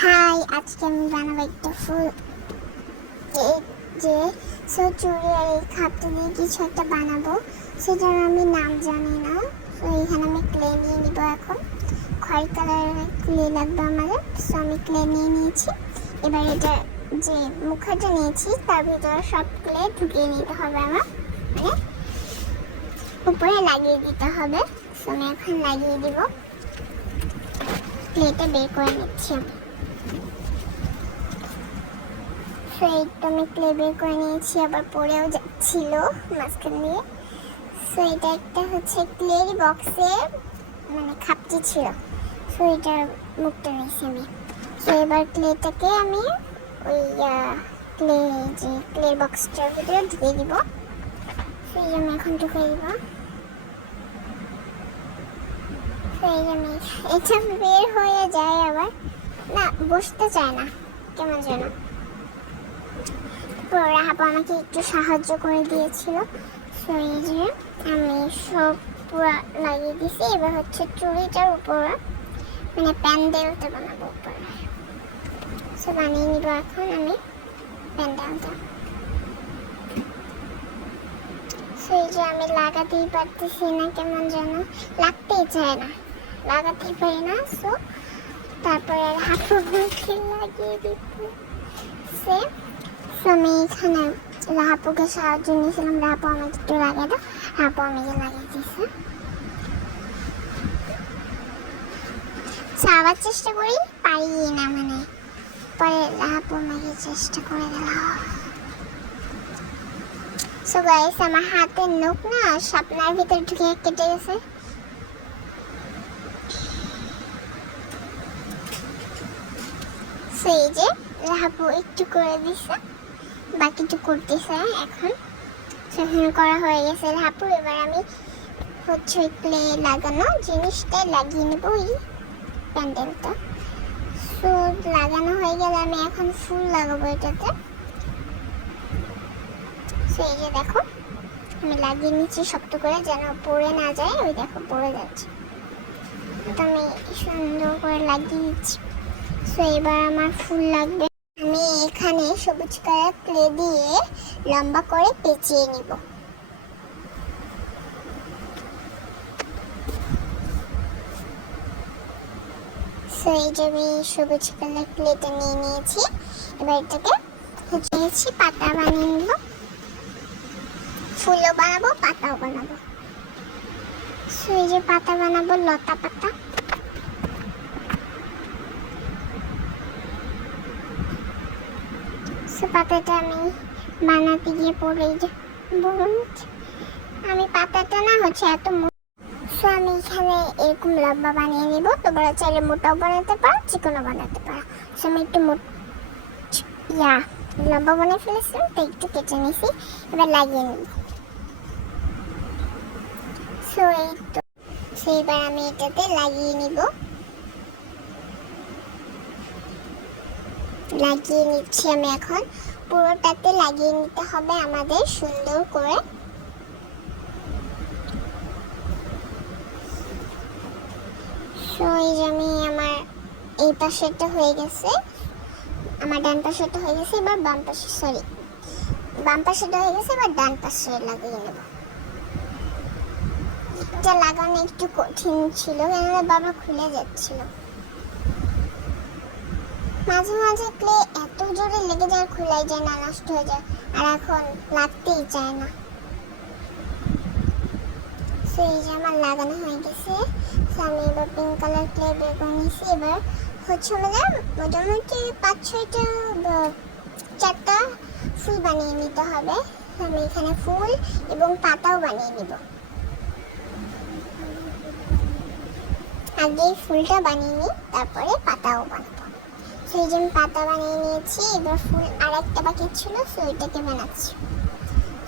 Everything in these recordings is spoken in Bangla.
হাই, আজকে আমি বানাবো একটা ফুল। যে সো চুড়ি আর এই খাপটা দিয়ে কিছু একটা বানাবো। সেটার আমি নাম জানি না। তো এখানে আমি ক্লে নিয়ে নিব এখন। খয়েরি কালারের ক্লে লাগবে আমাদের। সো আমি ক্লে নিয়ে নিয়েছি। এবার এটা যে মুখটা নিয়েছি, তার ভিতরে সব ক্লে ঢুকিয়ে নিতে হবে আমার। মানে উপরে লাগিয়ে দিতে হবে। সো আমি এখন লাগিয়ে দিব। ক্লেটা বের করে নিচ্ছি তো আমি ক্লে বের করে নিয়েছি, আবার পড়েও যাচ্ছিল মাঝখান দিয়ে। সো একটা হচ্ছে ক্লের বক্সের মানে খাপটি ছিল। সো এটার মুখটা নিয়েছি আমি। তো এবার ক্লেটাকে আমি ওই ক্লে যে ক্লের বক্সটার ভিতরে ঢুকিয়ে দিব। সেই আমি এখন ঢুকিয়ে দিব সেই জন্য এটা বের হয়ে যায় আবার। না, বসতে চায় না। কেমন যেন। পুরো রাহাপা আমাকে একটু সাহায্য করে দিয়েছিল। সো এই যে, আমি সব পুরো লাগিয়ে দিছি। এবার হচ্ছে চুড়িটার উপর মানে প্যান্ডেলটা বানাবো উপরে। সো বানিয়ে নিব এখন আমি প্যান্ডেলটা। সো এই যে আমি লাগাতেই পারতেছি না, কেমন যেন। লাগতেই চায় না। লাগাতেই পারি না সো তারপরে মুখে লাগিয়ে দিতে সে আমি এখানে রাহাপুকে সাহায্য নিয়েছিলাম। রাহাপু আমাকে একটু লাগিয়ে দাও। রাহাপু আমাকে লাগিয়ে দিয়েছে। আবার চেষ্টা করি পারি না মানে। পরে রাহাপু আমাকে চেষ্টা করে দিল সো গাইস আমার হাতের নখ না, স্বপ্নার ভিতরে ঢুকে কেটে গেছে। সো এই যে রাহাপু একটু করে দিছে, বাকিটু করতেছে এখন। সেখানে করা হয়ে গেছে রাহাপু এবার আমি হচ্ছে ওই প্লে লাগানো জিনিসটা লাগিয়ে নেব ওই প্যান্ডেলটা। সো, লাগানো হয়ে গেলে আমি এখন ফুল লাগাবো এটাতে। সো, এই যে দেখো, আমি লাগিয়ে নিচ্ছি শক্ত করে যেন পড়ে না যায়, ওই দেখো পড়ে যাচ্ছে। তো আমি সুন্দর করে লাগিয়ে দিচ্ছি আমার ফুল লাগবে। আমি এখানে সবুজ কালার ক্লে দিয়ে লম্বা করে পেঁচিয়ে নিব। সো এই আমি সবুজ কালার ক্লেটা নিয়ে নিয়েছি। এবার এটাকে নিয়েছি পাতা বানিয়ে নিব। ফুলও বানাবো, পাতাও বানাবো। সো যে পাতা বানাবো, লতা পাতা। পাতাটা আমি বানাতে গিয়ে পড়ে বলুন আমি পাতাটা না হচ্ছে এত সো আমি এখানে এরকম লম্বা বানিয়ে নিব তোমরা চাইলে মোটাও বানাতে পারো, চিকনও বানাতে পারো। সো আমি একটু ইয়া, লম্বা বানিয়ে ফেলেছিলাম তো একটু কেটে নিয়েছি, এবার লাগিয়ে নিব। সো এই তো। সেইবার আমি এটাতে লাগিয়ে নিব। লাগিয়ে নিচ্ছি আমি এখন। পুরোটাতে লাগিয়ে নিতে হবে আমাদের সুন্দর করে। সো এই যে আমি আমার এই পাশেরটা হয়ে গেছে। আমার ডান পাশেরটা হয়ে গেছে, এবার বাম পাশে সরি বাম পাশেরটা হয়ে গেছে, এবার ডান পাশে লাগিয়ে নেব। এটা লাগানো একটু কঠিন ছিল, কেননা বাবা খুলে যাচ্ছিল। মাঝে মাঝে ক্লে এত জোরে লেগে যায়, খোলাই যায় না, নষ্ট হয়ে যায়। আর এখন লাগতেই চায় না। সেই যে আমার লাগানো হয়ে গেছে। আমি এবার পিঙ্ক কালার ক্লে বের করে নিয়েছি। এবার হচ্ছে আমাদের মোটামুটি পাঁচ ছয়টা চারটা ফুল বানিয়ে নিতে হবে। আমি এখানে ফুল এবং পাতাও বানিয়ে নিব। আগে ফুলটা বানিয়ে নিই, তারপরে পাতাও বানাবো। জন্য পাতা বানিয়ে নিয়েছি, এবার ফুল আর একটা বাকি ছিল সো বানাচ্ছি।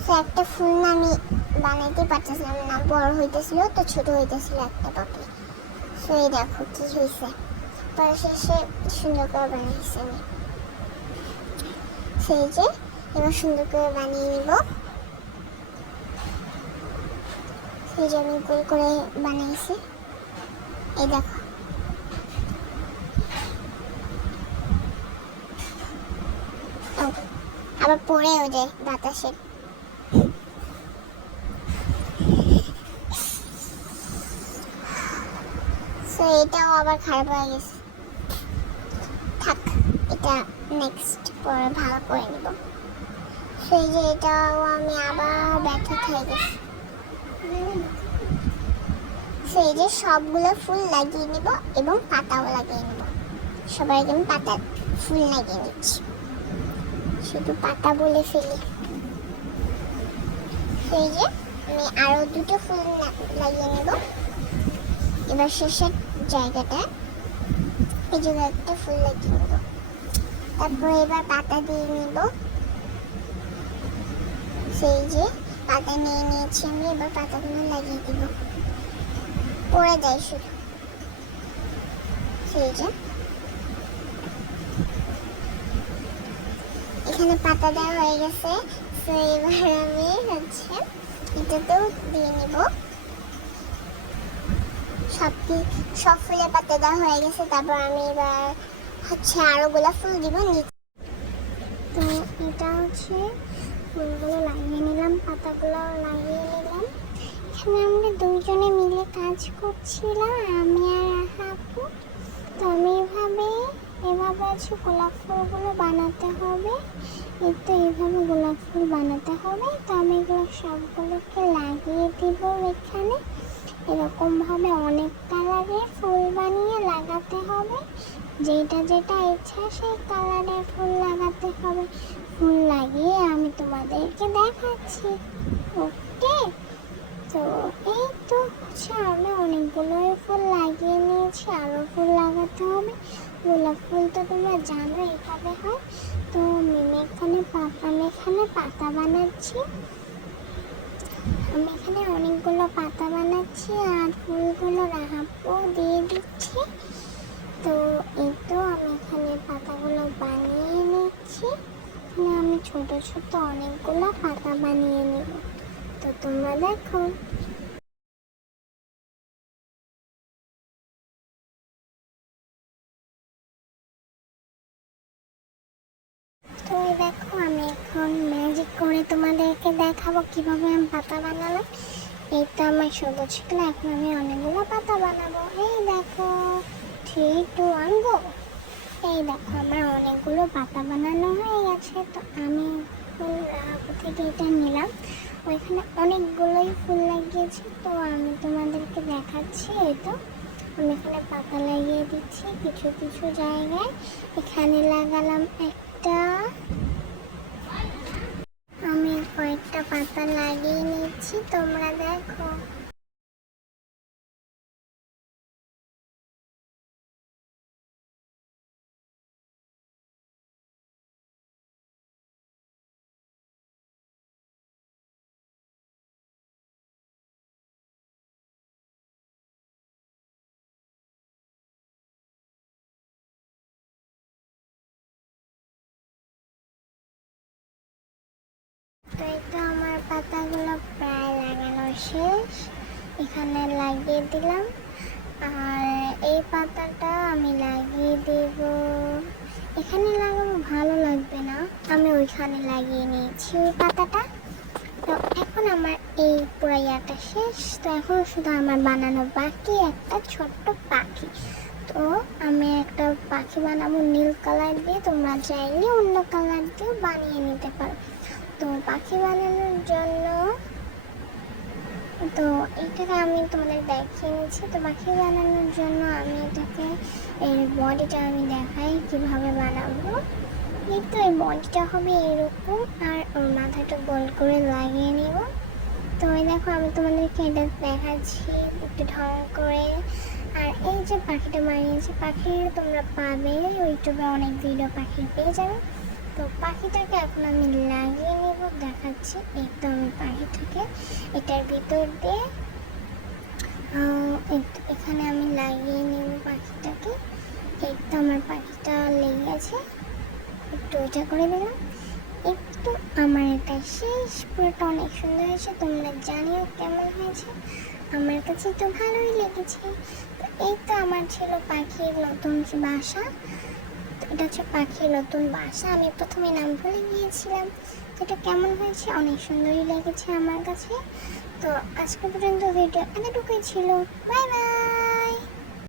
সো একটা ফুল আমি বানাইতে পারতেছিলাম না বড় হইতেছিল, তো ছোট হইতেছিল একটা পাপড়ি সো এই দেখো কি হয়েছে পরে শেষে সুন্দর করে বানিয়েছি আমি। সেই যে, এবার সুন্দর করে বানিয়ে নিব। সেই যে আমি গোল করে বানাইছি। এই দেখো। আবার পড়েও যায় বাতাসে। সো এটাও আবার খারাপ হয়ে গেছে। থাক, এটা নেক্সট পরে ভালো করে নিব। সেই যে এটাও আমি আবার ব্যথা হয়ে গেছি। সেই যে সবগুলো ফুল লাগিয়ে নিব এবং পাতাও লাগিয়ে নিব। সবাই আমি পাতা ফুল লাগিয়ে নিচ্ছি শুধু পাতা বলে ফেলি। সেই যে, আমি আরও দুটো ফুল লাগিয়ে নেব। এবার শেষের জায়গাটা, এই জায়গায় একটা ফুল লাগিয়ে নেব। তারপর এবার পাতা দিয়ে নিব। সেই যে, পাতা নিয়ে নিয়েছি আমি, এবার পাতাগুলো লাগিয়ে দিব। পড়ে যায় শুধু। সেই যে এখানে পাতা দেওয়া হয়ে গেছে। তো এবার আমি হচ্ছে এটাতেও দিয়ে নিব। সব সব ফুলের পাতা দেওয়া হয়ে গেছে। তারপর আমি এবার হচ্ছে আরও গোলাপ ফুল দিব তো এটা হচ্ছে ফুলগুলো লাগিয়ে নিলাম, পাতাগুলো লাগিয়ে নিলাম। এখানে আমরা দুইজনে মিলে কাজ করছিলাম, আমি আর আপু। তো আমি এভাবে এভাবে হচ্ছে গোলাপ ফুলগুলো বানাতে হবে, এই তো এইভাবে গোলাপ ফুল বানাতে হবে। তো আমি এগুলো সবগুলোকে লাগিয়ে দিব এখানে। এরকম ভাবে অনেক কালারের ফুল বানিয়ে লাগাতে হবে। যেটা যেটা ইচ্ছা সেই কালারের ফুল লাগাতে হবে। ফুল লাগিয়ে আমি তোমাদেরকে দেখাচ্ছি। ওকে? তো এই তো হচ্ছে আমি অনেকগুলোই ফুল লাগিয়ে নিয়েছি, আরও ফুল লাগাতে হবে। গোলাপ ফুল তো তোমরা জানো এইভাবে হয়। তো আমি এখানে আমি এখানে পাতা বানাচ্ছি। আমি এখানে অনেকগুলো পাতা বানাচ্ছি আর ফুলগুলো রাহাপও দিয়ে দিচ্ছি। তো এই তো আমি এখানে পাতাগুলো বানিয়ে নিচ্ছি। আমি ছোট ছোট অনেকগুলো পাতা বানিয়ে নেব। তো তোমরা দেখো তো এই দেখো আমি এখন ম্যাজিক করে তোমাদেরকে দেখাবো কীভাবে আমি পাতা বানালাম? এই তো আমার শুধু ছিল, এখন আমি অনেকগুলো পাতা বানাবো। এই দেখো থ্রি টু ওয়ান গো এই দেখো, আমার অনেকগুলো পাতা বানানো হয়ে গেছে। তো আমি থেকে এটা নিলাম? ওইখানে অনেকগুলোই ফুল লাগিয়েছি। তো আমি তোমাদেরকে দেখাচ্ছি, এই তো। আমি এখানে পাতা লাগিয়ে দিচ্ছি কিছু কিছু জায়গায়। এখানে লাগালাম একটা আমি কয়েকটা পাতা লাগিয়ে নিচ্ছি তোমরা দেখো। পাতাগুলো প্রায় লাগানো শেষ। এখানে লাগিয়ে দিলাম। আর এই পাতাটা আমি লাগিয়ে দেব। এখানে লাগানো ভালো লাগবে না। আমি ওইখানে লাগিয়ে নিয়েছি ওই পাতাটা। তো এখন আমার এই পুরো ইয়াটা শেষ। তো এখন শুধু আমার বানানো বাকি একটা ছোট্ট পাখি। তো আমি একটা পাখি বানাবো নীল কালার দিয়ে। তোমরা চাইলে অন্য কালার দিয়ে বানিয়ে নিতে পারো। তো পাখি বানানোর জন্য। তো এটাকে আমি তোমাদের দেখিয়ে নিচ্ছি। তো পাখি বানানোর জন্য আমি এটাকে, এর বডিটা আমি দেখাই কীভাবে বানাবো। এই তো, এই বডিটা হবে এরকম আর ওর মাথাটা গোল করে লাগিয়ে নিব। তো এই দেখো, আমি তোমাদেরকে এটা দেখাচ্ছি একটু ঢং করে। আর এই যে পাখিটা বানিয়েছি পাখি তোমরা পাবে। ইউটিউবে অনেক ভিডিও পাখি পেয়ে যাবে। তো পাখিটাকে এখন আমি এই তো আমি পাখিটাকে এটার ভিতর দিয়ে এখানে আমি লাগিয়ে নেব পাখিটাকে। তো আমার পাখিটা লেগে আছে। একটু ওইটা করে দিলাম। একটু আমার এটা শেষ। পুরোটা অনেক সুন্দর হয়েছে। তোমরা জানিও কেমন হয়েছে। আমার কাছে তো ভালোই লেগেছে। তো এই তো আমার ছিল পাখির নতুন বাসা। এটা হচ্ছে পাখির নতুন বাসা। আমি প্রথমে নাম ভুলে গিয়েছিলাম। এটা কেমন হয়েছে? অনেক সুন্দরই লেগেছে আমার কাছে। তো আজকে পর্যন্ত ভিডিও এতটুকুই ছিল। Bye bye